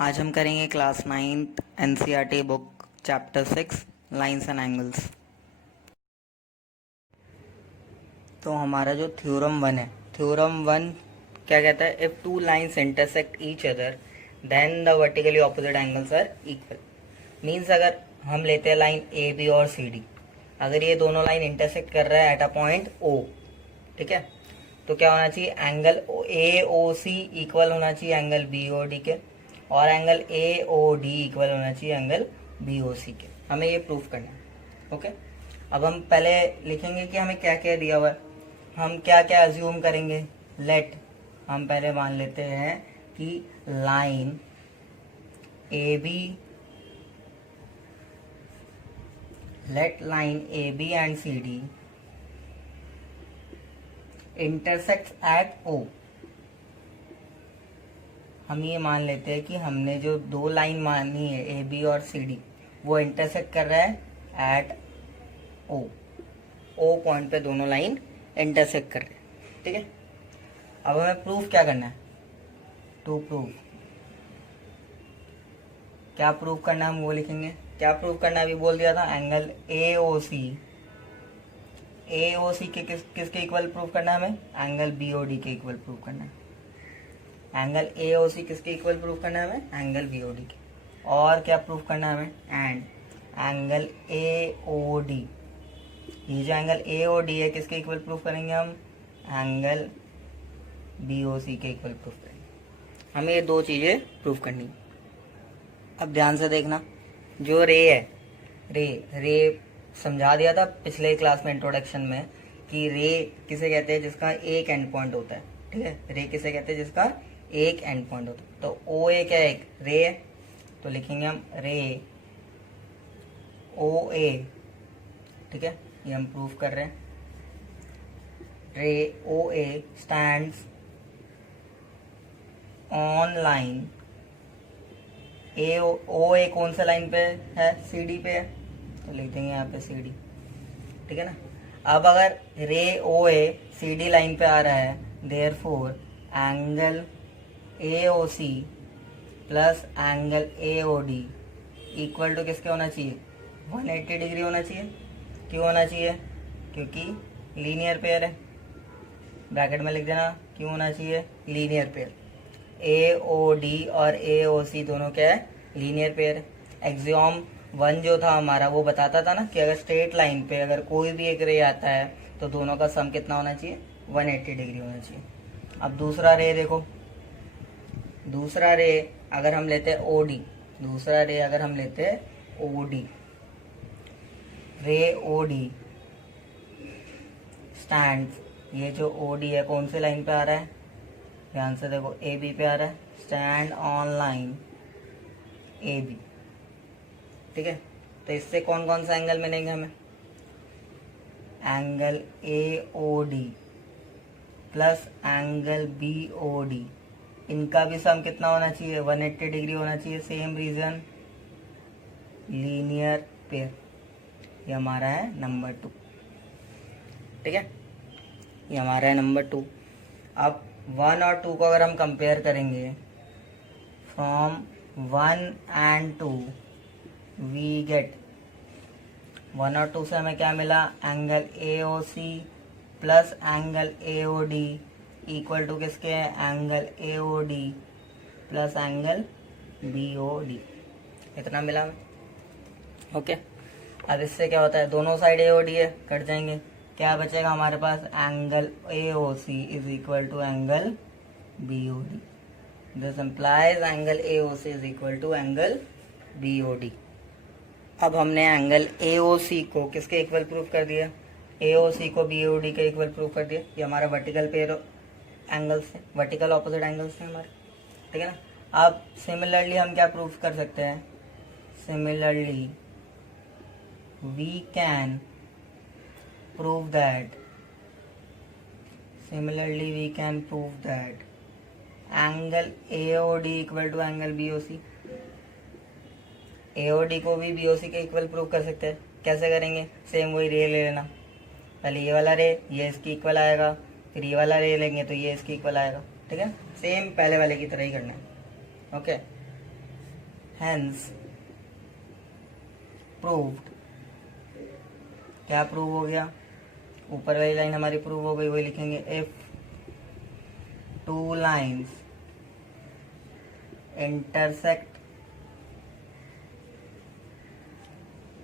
आज हम करेंगे class 9th NCERT book chapter 6 lines and angles. तो हमारा जो थ्योरम 1 है, थ्योरम 1 क्या कहता है? If two lines intersect each other then the vertically opposite angles are equal. Means अगर हम लेते हैं लाइन ए बी और सी डी, अगर ये दोनों लाइन इंटरसेक्ट कर रहा है एट अ पॉइंट ओ, ठीक है, तो क्या होना चाहिए? Angle A O C equal होना चाहिए एंगल बी ओ डी के, और angle A O D equal होना चाहिए एंगल बी ओ सी के। हमें ये प्रूफ करना है। ओके, अब हम पहले लिखेंगे कि हमें क्या क्या दिया हुआ है, हम क्या क्या अज्यूम करेंगे। लेट हम पहले मान लेते हैं कि line A B, let line A B and C D intersect at O. हम ये मान लेते हैं कि हमने जो दो लाइन मानी है ए बी और सी डी, वो इंटरसेक्ट कर रहा है एट ओ। ओ पॉइंट पे दोनों लाइन इंटरसेक्ट कर रहे हैं, ठीक है। अब हमें प्रूफ क्या करना है? टू प्रूव, क्या प्रूफ करना है हम वो लिखेंगे। क्या प्रूफ करना है अभी बोल दिया था, angle A O C, A O सी के किसके इक्वल प्रूफ करना है हमें? एंगल बी ओ डी के इक्वल प्रूफ करना है। एंगल ए ओ सी किसके इक्वल प्रूफ करना है हमें? एंगल बी ओ डी के। और क्या प्रूफ करना है हमें? And angle A O D, ये जो एंगल ए ओ डी है किसके इक्वल प्रूफ करेंगे हम? एंगल बी ओ सी के इक्वल प्रूफ करेंगे। हमें ये दो चीजें प्रूफ करनी है। अब ध्यान से देखना, जो रे है, रे समझा दिया था पिछले क्लास में इंट्रोडक्शन में कि रे किसे कहते हैं? जिसका एक एंड पॉइंट होता है, ठीक है। रे किसे कहते हैं? जिसका एक एंड पॉइंट होता है। तो ओ ए क्या है? एक रे है, तो लिखेंगे हम रे ओ ए, ठीक है। ये हम प्रूफ कर रहे हैं। रे ओ ए स्टैंड्स ऑन लाइन ए ओ ए कौन सा लाइन पे है? सी डी पे है, तो लिख देंगे यहाँ पे सी डी, ठीक है ना। अब अगर रे ओ ए सी डी लाइन पे आ रहा है, therefore angle A O C plus angle A O D equal to किसके होना चाहिए? 180 डिग्री होना चाहिए। क्यों होना चाहिए? क्योंकि लीनियर पेयर है। ब्रैकेट में लिख देना क्यों होना चाहिए? Linear pair. A O D और ए ओ सी दोनों क्या है? लीनियर पेयर है। एक्सियोम 1 जो था हमारा वो बताता था ना कि अगर स्ट्रेट लाइन पे अगर कोई भी एक रे आता है तो दोनों का सम कितना होना चाहिए? 180 डिग्री होना चाहिए। अब दूसरा रे देखो, दूसरा रे अगर हम लेते हैं ओ डी, दूसरा रे अगर हम लेते हैं ओ डी, रे ओ डी स्टैंड, ये जो ओ डी है कौन से लाइन पे आ रहा है? ध्यान से देखो, ए बी पे आ रहा है। Stand on line A B, ठीक है। तो इससे कौन कौन सा एंगल मिलेंगे हमें? Angle A O D plus angle B O D, इनका भी सम कितना होना चाहिए? 180 डिग्री होना चाहिए। Same reason, linear pair. ये हमारा है नंबर 2, ठीक है। ये हमारा है नंबर 2। अब 1 और 2 को अगर हम कंपेयर करेंगे, फ्रॉम 1 एंड 2 वी गेट, 1 और 2 से हमें क्या मिला? Angle A O C plus angle A O D equal to किसके? Angle A O D plus angle B O D. इतना मिला हमें, ओके। अब इससे क्या होता है? दोनों साइड ए ओ डी है, कट जाएंगे। क्या बचेगा हमारे पास? Angle A O C is equal to angle B O D. This implies angle A O C is equal to angle B O D. अब हमने एंगल ए ओ सी को किसके इक्वल प्रूफ कर दिया? ए ओ सी को बी ओ डी के equal proof कर दिया। ये हमारा वर्टिकल पेयर एंगल्स है, वर्टिकल ऑपोजिट एंगल्स हैं हमारे, ठीक है ना। अब सिमिलरली हम क्या प्रूफ कर सकते हैं? Similarly we can prove that, similarly we can prove that angle AOD equal to angle BOC। AOD को भी BOC के इक्वल प्रूव कर सकते हैं। कैसे करेंगे? सेम वही रे ले लेना, पहले ये वाला रे ये इसकी इक्वल आएगा, फिर ये वाला रे लेंगे तो ये इसकी इक्वल आएगा, ठीक है। सेम पहले वाले की तरह ही करना है, ओके। hence proved, क्या प्रूव हो गया, ऊपर वाली लाइन हमारी प्रूव हो गई, वही लिखेंगे if two lines intersect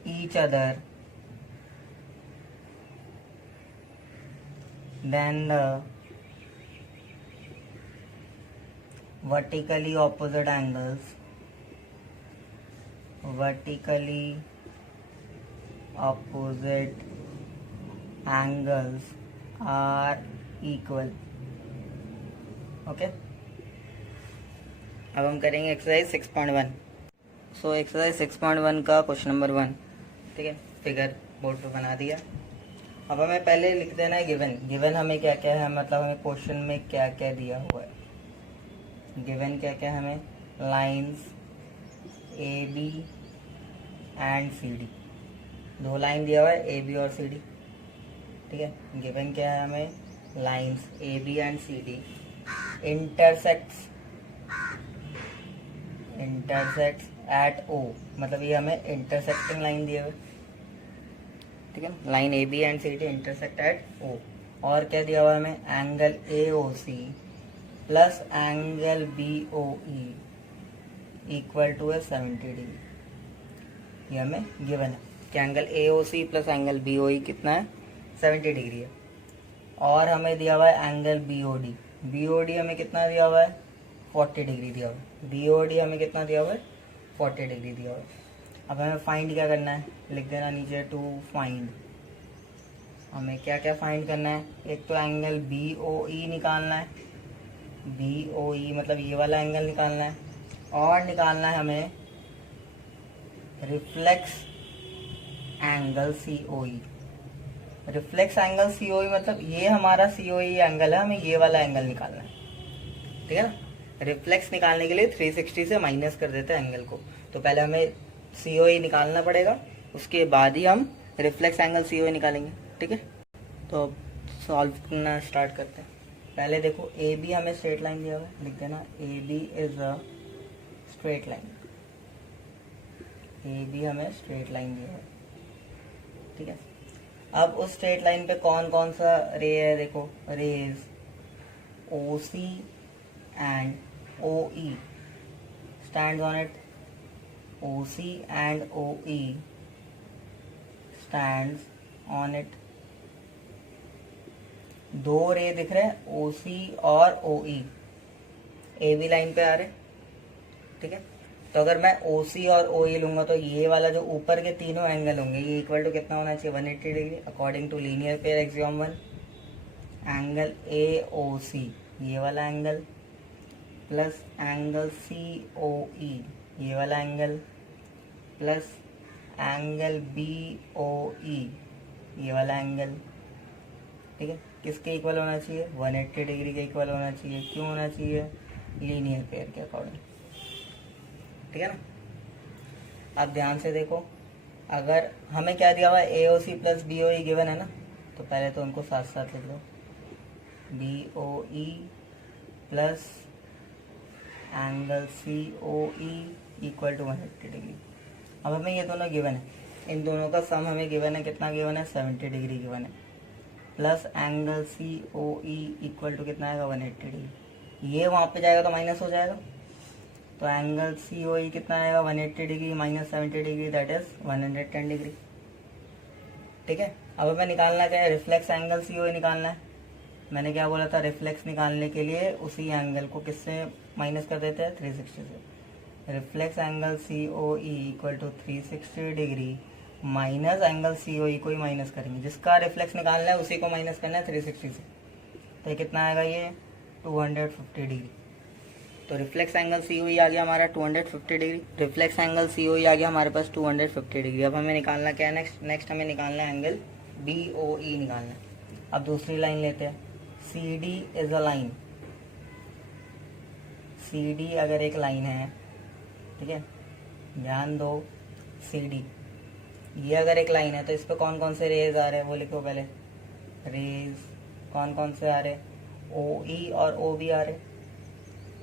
each other then the vertically opposite angles are equal. Okay, अब हम करेंगे एक्सरसाइज 6.1. सो एक्सरसाइज 6.1 का क्वेश्चन नंबर 1. ठीक है, फिगर बोर्ड पे बना दिया. अब हमें पहले लिख देना है गिवन हमें क्या क्या है, मतलब हमें क्वेश्चन में क्या क्या दिया हुआ है. गिवन क्या क्या हमें, lines A B and C D, 2 line दिया हुआ है ए बी और सी डी. ठीक है, गिवन क्या है हमें, lines A B and C D intersects at O, मतलब ये हमें इंटरसेक्टिंग लाइन दिया हुआ है. ठीक है, line A B and C D intersect at O. और क्या दिया हुआ है हमें, angle A O C plus angle B O E equal to है 70 डिग्री. ये हमें गिवन है कि angle A O C plus angle B O E कितना है, 70 डिग्री है. और हमें दिया हुआ है angle B O D. B O D हमें कितना दिया हुआ है, 40 डिग्री दिया हुआ है. बी ओ डी हमें कितना दिया हुआ है, 40 डिग्री दिया हुआ है. अब हमें फाइंड क्या करना है, लिख देना नीचे टू फाइंड. हमें क्या क्या फाइंड करना है, एक तो एंगल बी ओ ई निकालना है, बी ओ ई मतलब ये वाला एंगल निकालना है. और निकालना है हमें रिफ्लेक्स एंगल सी ओ ई. रिफ्लेक्स एंगल सी ओ ई मतलब ये हमारा सी ओ ई एंगल है, हमें ये वाला एंगल निकालना है. ठीक है ना, रिफ्लेक्स निकालने के लिए 360 से माइनस कर देते हैं एंगल को. तो पहले हमें सी ओ ई निकालना पड़ेगा, उसके बाद ही हम रिफ्लेक्स एंगल सी ओ ई निकालेंगे. ठीक है, तो अब सॉल्व करना स्टार्ट करते हैं. पहले देखो ए बी हमें स्ट्रेट लाइन दिया हुआ है, लिख देना A B is a straight line. A B हमें स्ट्रेट लाइन दिया हुआ है. ठीक है, अब उस स्ट्रेट लाइन पे कौन कौन सा रे है, देखो rays O C and O E stands on it. OC and OE stands on it. 2 रे दिख रहे हैं OC और OE, AB लाइन पे आ रहे. ठीक है, तो अगर मैं OC और OE लूंगा तो ये वाला जो ऊपर के तीनों एंगल होंगे ये इक्वल टू कितना होना चाहिए, 180 degree according to linear pair axiom 1. Angle AOC ये वाला एंगल प्लस एंगल COE ये वाला एंगल प्लस एंगल BOE ये वाला एंगल. ठीक है, किसके इक्वल होना चाहिए, 180 डिग्री के इक्वल होना चाहिए. क्यों होना चाहिए, लीनियर पेयर के अकॉर्डिंग. ठीक है ना. अब ध्यान से देखो, अगर हमें क्या दिया हुआ है, AOC प्लस BOE गिवन है ना, तो पहले तो उनको साथ साथ लिख लो. BOE plus angle COE equal to 180 degree. अब हमें ये दोनों गिवन है, इन दोनों का सम हमें गिवन है, कितना गिवन है, 70 डिग्री गिवन है. Plus angle COE equal to कितना आएगा, 180 डिग्री. ये वहाँ पे जाएगा तो माइनस हो जाएगा, तो एंगल COE कितना आएगा, 180 degree minus 70 degree that is 110 degree. ठीक है, अब हमें निकालना क्या है, रिफ्लेक्स एंगल COE निकालना है. मैंने क्या बोला था, रिफ्लेक्स निकालने के लिए उसी एंगल को किससे माइनस कर देते हैं, 360 से. Reflex angle COE equal to 360 degree minus angle COE को ही माइनस करेंगे, जिसका रिफ्लेक्स निकालना है उसी को माइनस करना है 360 से. तो ये कितना आएगा, ये 250 डिग्री. तो रिफ्लेक्स एंगल COE आ गया हमारा 250 डिग्री. रिफ्लेक्स एंगल COE आ गया हमारे पास 250 डिग्री. अब हमें निकालना क्या है, नेक्स्ट हमें निकालना है एंगल BOE निकालना है. अब दूसरी लाइन लेते हैं, CD is a line. CD अगर एक लाइन है, ठीक है, ध्यान दो, CD ये अगर एक लाइन है तो इस पर कौन कौन से रेज आ रहे हैं वो लिखो पहले. रेज कौन कौन से आ रहे, OE और OB आ रहे.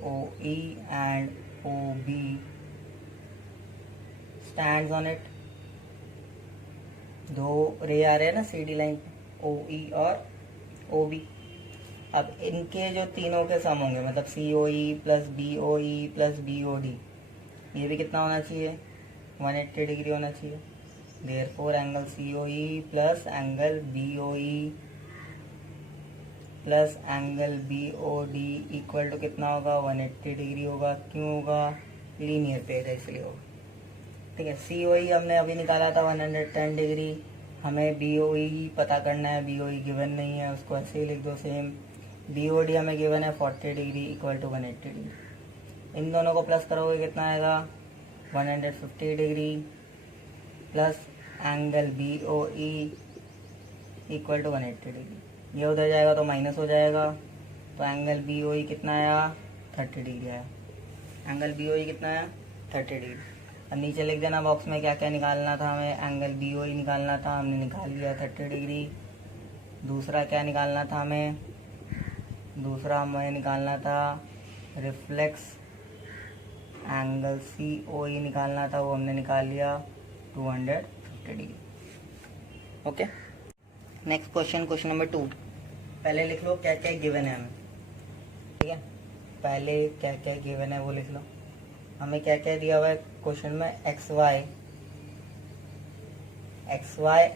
OE and OB stands on it, दो रे आ रहे हैं ना CD लाइन पे, OE और OB। अब इनके जो तीनों के सम होंगे, मतलब COE plus BOE plus BOD, ये भी कितना होना चाहिए, 180 डिग्री होना चाहिए। Therefore angle COE plus angle BOE plus angle BOD equal to कितना होगा, 180 डिग्री होगा। क्यों होगा, लीनियर पेयर है इसलिए होगा। ठीक है, COE हमने अभी निकाला था 110 डिग्री, हमें BOE पता करना है, BOE गिवन नहीं है, उसको ऐसे ही लिख दो सेम। BOD हमें गिवन है 40 डिग्री इक्वल टू 180 डिग्री। इन दोनों को प्लस करोगे कितना आएगा, 150 degree plus angle BOE equal to 180 degree. ये उधर जाएगा तो माइनस हो जाएगा, तो एंगल BOE कितना आया, 30 डिग्री आया। एंगल BOE कितना आया, 30 डिग्री। अब नीचे लिख देना बॉक्स में क्या क्या निकालना था हमें। एंगल BOE निकालना था, हमने निकाल लिया 30 डिग्री। दूसरा क्या निकालना था हमें, दूसरा हमें निकालना था रिफ्लेक्स एंगल COE निकालना था, वो हमने निकाल लिया 250 degree. Okay, next question, question number 2। पहले लिख लो क्या क्या गिवन है हमें। ठीक है, पहले क्या क्या गिवन है वो लिख लो। हमें क्या क्या दिया हुआ है क्वेश्चन में, XY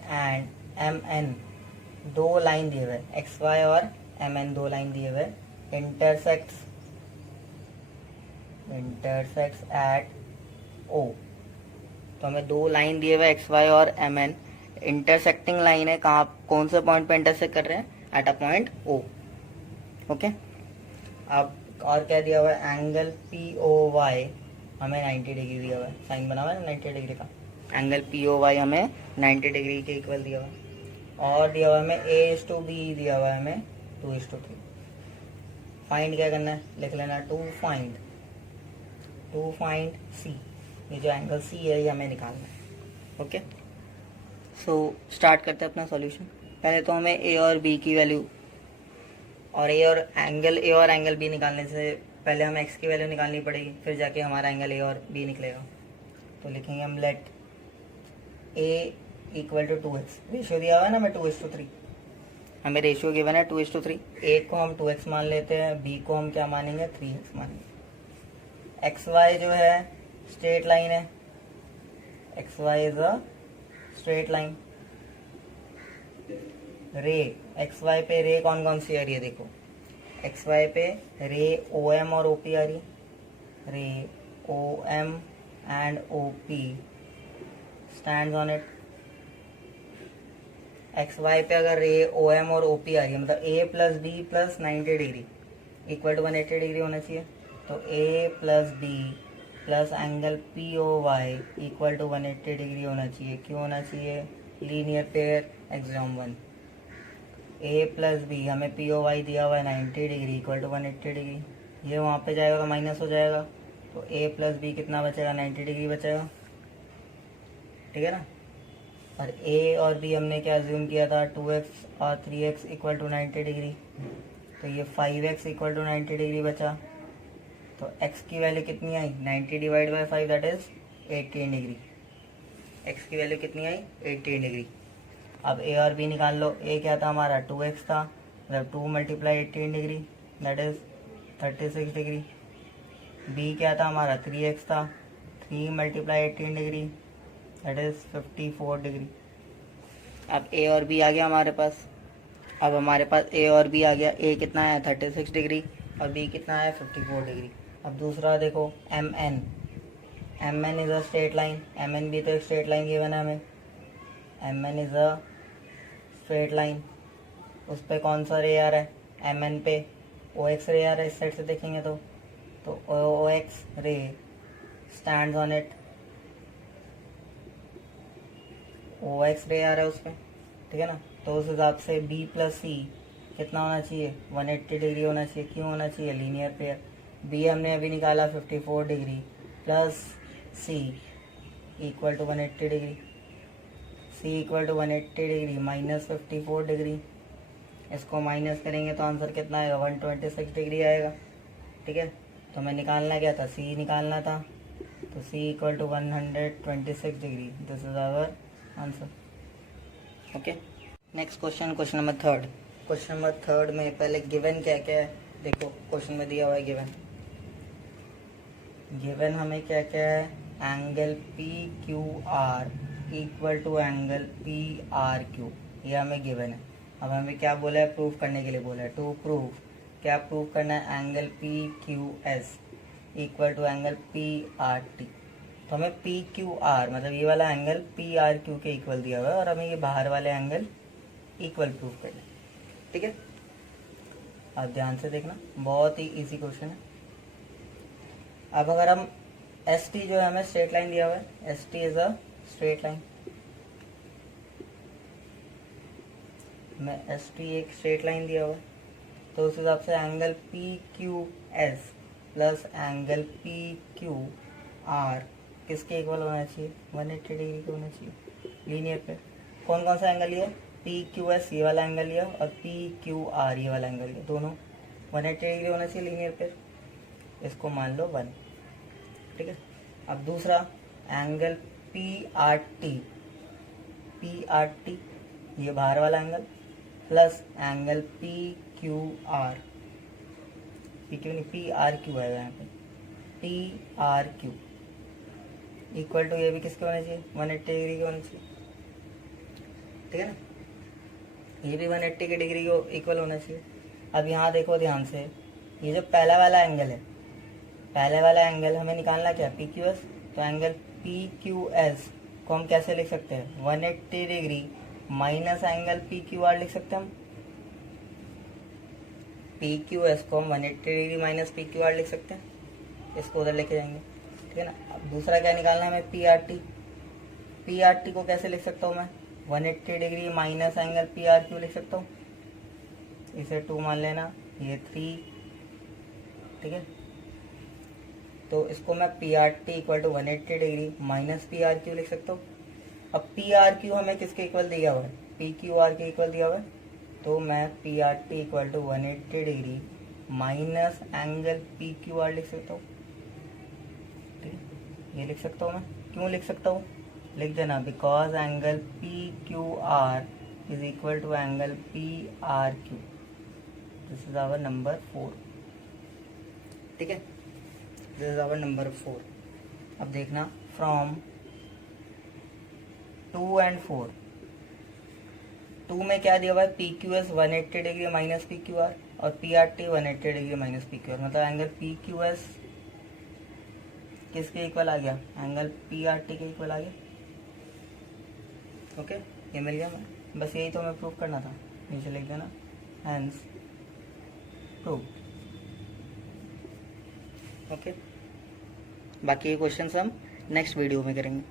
एंड MN दो लाइन दिए हुए, XY और MN दो लाइन दिए हुए, इंटरसेक्ट्स एट O। तो हमें दो लाइन दिए हुए XY और MN, इंटरसेक्टिंग लाइन है, कहाँ कौन से पॉइंट पे इंटरसेक्ट कर रहे हैं, at a point O। Okay, अब और क्या दिया हुआ है, एंगल POY हमें 90 डिग्री दिया हुआ है, साइन बना हुआ है 90 डिग्री का। एंगल POY हमें 90 डिग्री के इक्वल दिया हुआ है। और दिया हुआ है हमें A:B दिया हुआ है हमें 2:3। फाइंड क्या करना है, लिख लेना टू फाइंड C। ये जो एंगल C है ये हमें निकालना है। ओके, सो स्टार्ट करते हैं अपना सॉल्यूशन। पहले तो हमें A और B की वैल्यू और A और एंगल B निकालने से पहले हमें X की वैल्यू निकालनी पड़ेगी, फिर जाके हमारा एंगल A और B निकलेगा। तो लिखेंगे हम let A equal to 2x, ratio दिया हुआ है ना हमें 2:3, हमें रेशियो गिवन है 2:3। A को हम 2x मान लेते हैं, B को हम क्या मानेंगे, 3x मानेंगे। XY जो है स्ट्रेट लाइन है, XY is a straight line. रे XY पे रे कौन कौन सी आ रही है, देखो XY पे रे OM और OP आ रही है, रे OM and OP stands on it. XY पे अगर रे OM और OP आ रही है, मतलब A plus B plus 90 degree equal to 180 degree होना चाहिए। तो A plus B plus angle POY equal to 180 degree होना चाहिए। क्यों होना चाहिए, linear pair axiom 1। A plus B हमें POY दिया हुआ है 90 डिग्री इक्वल टू 180 डिग्री, ये वहाँ पे जाएगा माइनस हो जाएगा, तो A प्लस B कितना बचेगा, 90 डिग्री बचेगा। ठीक है ना, और A और B हमने क्या अज्यूम किया था, 2x और 3x इक्वल टू 90 डिग्री, तो ये 5x इक्वल टू 90 डिग्री बचा। तो x की वैल्यू कितनी आई, 90 divide by 5 that is 18 degree. x की वैल्यू कितनी आई, 18 डिग्री। अब A और B निकाल लो। A क्या था हमारा, 2x था, मतलब 2 multiply 18 degree that is 36 degree. B क्या था हमारा, 3x था, 3 multiply 18 degree that is 54 degree. अब A और B आ गया हमारे पास। अब हमारे पास A और B आ गया, A कितना है 36 डिग्री और B कितना है 54 डिग्री। अब दूसरा देखो MN is a straight line, MN भी तो एक स्ट्रेट लाइन गिवन है हमें, MN is a straight line. उस पर कौन सा रे आ रहा है, MN पे OX रे आ रहा है, इस साइड से देखेंगे तो OX रे स्टैंड्स ऑन इट, OX रे आ रहा है उस पर। ठीक है ना, तो उस हिसाब से B प्लस C कितना होना चाहिए, 180 डिग्री होना चाहिए। क्यों होना चाहिए, लीनियर पेयर। B हमने अभी निकाला 54 degree plus C equal to 180 degree, C equal to 180 degree minus 54 degree, इसको माइनस करेंगे तो आंसर कितना आएगा, 126 डिग्री आएगा। ठीक है, तो हमें निकालना क्या था, C निकालना था। तो C equal to 126 degree, this is our answer. Okay, next question, question number third. Question number third में पहले गिवन क्या क्या है देखो, क्वेश्चन में दिया हुआ है गिवन हमें क्या क्या है, angle P Q R equal to angle P R Q, ये हमें गिवन है। अब हमें क्या बोला है, प्रूफ करने के लिए बोला है, टू प्रूव, क्या प्रूव करना है, angle P Q S equal to angle P R T. तो हमें पी क्यू आर मतलब ये वाला एंगल पी आर क्यू के इक्वल दिया हुआ है और हमें ये बाहर वाले एंगल इक्वल प्रूव करना है, ठीक है। आप ध्यान से देखना, बहुत ही इजी क्वेश्चन है। अब अगर हम एस टी जो है हमें स्ट्रेट लाइन दिया हुआ है, S T is a straight line, हमें एस टी एक स्ट्रेट लाइन दिया हुआ है, तो उस हिसाब से angle P Q S plus angle P Q are किसके इक्वल होना चाहिए, 180 डिग्री के होना चाहिए लीनियर पे। कौन कौन सा एंगल लिया, पी क्यू एस ये वाला एंगल लिया और पी क्यू आर ये वाला एंगल लिया, दोनों 180 डिग्री होना चाहिए लीनियर पे, इसको मान लो 1, ठीक है। अब दूसरा एंगल पी आर टी ये बाहर वाला angle plus angle P Q R, P Q नहीं पी आर क्यू आएगा यहाँ पे, P R Q equal to ये भी किसके होने चाहिए, 180 डिग्री के होने चाहिए, ठीक है ना, ये भी 180 के डिग्री को इक्वल होना चाहिए। अब यहाँ देखो ध्यान से, ये जो पहला वाला एंगल है, पहले वाला एंगल हमें निकालना क्या, पी क्यू एस, तो एंगल पी क्यू एस को हम कैसे लिख सकते हैं, 180 degree minus angle P Q R लिख सकते हैं हम, पी क्यू एस को हम 180 degree minus P Q R लिख सकते हैं, इसको उधर लेके जाएंगे, ठीक है ना। अब दूसरा क्या निकालना है हमें, पी आर टी को कैसे लिख सकता हूँ मैं, 180 degree minus angle P R Q लिख सकता हूँ, इसे 2 मान लेना, ये 3, ठीक है। तो इसको मैं P R T equal to 180 degree minus P R Q लिख सकता हूँ। अब पी आर क्यू हमें किसके इक्वल दिया हुआ है, पी क्यू आर के इक्वल दिया हुआ है, तो मैं P R T equal to 180 degree minus angle P Q R लिख सकता हूँ, ठीक है, ये लिख सकता हूँ मैं। क्यों लिख सकता हूँ, लिख देना, because angle P Q R is equal to angle P R Q, this is our number 4, ठीक है, दिस इज आवर नंबर 4। अब देखना फ्रॉम 2 and 4, 2 में क्या दिया हुआ है, P Q S 180 degree minus P Q R और P R T 180 degree minus P Q R, मतलब एंगल पी क्यू एस किसके इक्वल आ गया, एंगल पी आर टी के इक्वल आ गया, ओके, ये मिल गया। बस यही तो हमें प्रूव करना था, नीचे लिख देना, हैंस प्रूव, ओके। बाकी ये क्वेश्चंस हम नेक्स्ट वीडियो में करेंगे।